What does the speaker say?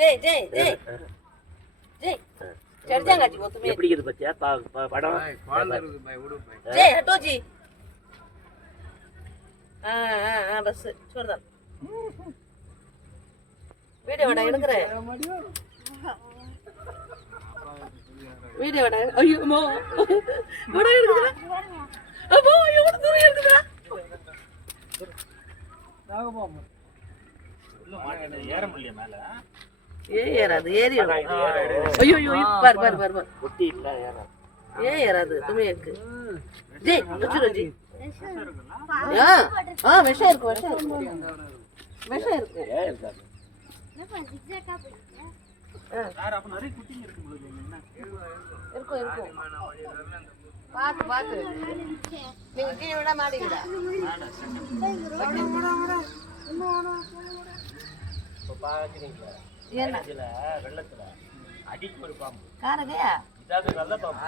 ஜெய் ஜெய் ஜெய் ஜெய் चढ़ वो तुम्हें எப்படி இது பத்தியா படம் जय हटो जी हां बस छोड़ दो वीडियो बड़ा எடுக்கறேன் வீடியோ बड़ा ஐயோ அம்மா बड़ा எடுக்கறேன் அம்மா எவ்வளவு தூரம் எடுக்கறேன் நாங்க போவோம் உள்ள மாட்டேன் ஏற முடியல மேல ஏறாது ஏறிடும் ஐயோ ஐயோ பார் பார் பார் பார் ஒட்டி இல்ல ஏறாது ஏறாது तुम्हें एक जी उचरो जी हां हां விஷம் இருக்கு விஷம் இருக்கு ஏன் இருக்காது நான் ஜிக்ஜாக்கா போறேன் யார் அப்ப நிறைய குட்டிங்க இருக்கு உங்களுக்கு என்ன இருக்கும் பாத்து பாத்து நீங்க கீழ விட மாட்டீங்களா இப்ப பாக்குறீங்களா என்ன வெள்ளத்துல அடிக்கு ஒரு பாம்பு காரகையா இதாவது நல்ல பாம்பு